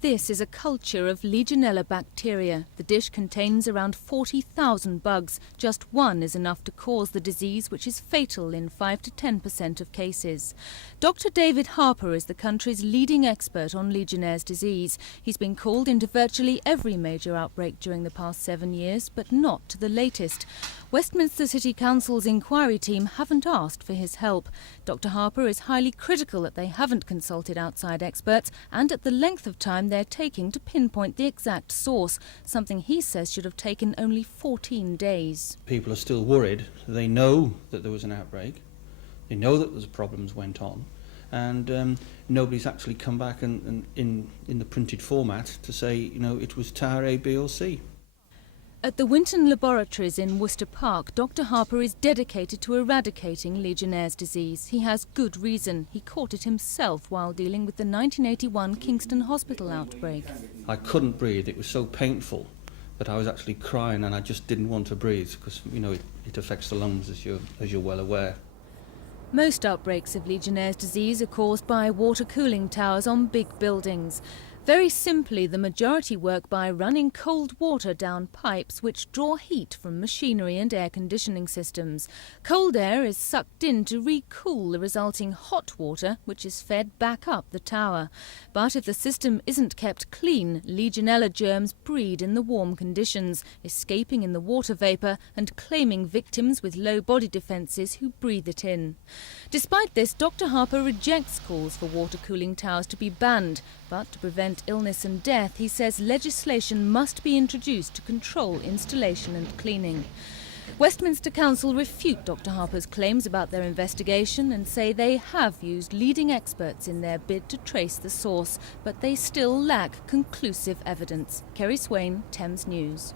This is a culture of Legionella bacteria. The dish contains around 40,000 bugs. Just one is enough to cause the disease, which is fatal in 5 to 10% of cases. Dr. David Harper is the country's leading expert on Legionnaire's disease. He's been called into virtually every major outbreak during the past 7 years, but not to the latest. Westminster City Council's inquiry team haven't asked for his help. Dr. Harper is highly critical that they haven't consulted outside experts and at the length of time they're taking to pinpoint the exact source, something he says should have taken only 14 days. People are still worried. They know that there was an outbreak. They know that those problems went on. And nobody's actually come back and in the printed format to say, you know, it was Tower A, B or C. At the Winton Laboratories in Worcester Park, Dr. Harper is dedicated to eradicating Legionnaire's disease. He has good reason. He caught it himself while dealing with the 1981 Kingston Hospital outbreak. I couldn't breathe. It was so painful that I was actually crying and I just didn't want to breathe because, you know, it affects the lungs, as you're well aware. Most outbreaks of Legionnaire's disease are caused by water cooling towers on big buildings. Very simply, the majority work by running cold water down pipes which draw heat from machinery and air conditioning systems. Cold air is sucked in to recool the resulting hot water, which is fed back up the tower. But if the system isn't kept clean, Legionella germs breed in the warm conditions, escaping in the water vapour and claiming victims with low body defences who breathe it in. Despite this, Dr. Harper rejects calls for water cooling towers to be banned, but to prevent illness and death, he says legislation must be introduced to control installation and cleaning. Westminster Council refute Dr. Harper's claims about their investigation and say they have used leading experts in their bid to trace the source, but they still lack conclusive evidence. Kerry Swain, Thames News.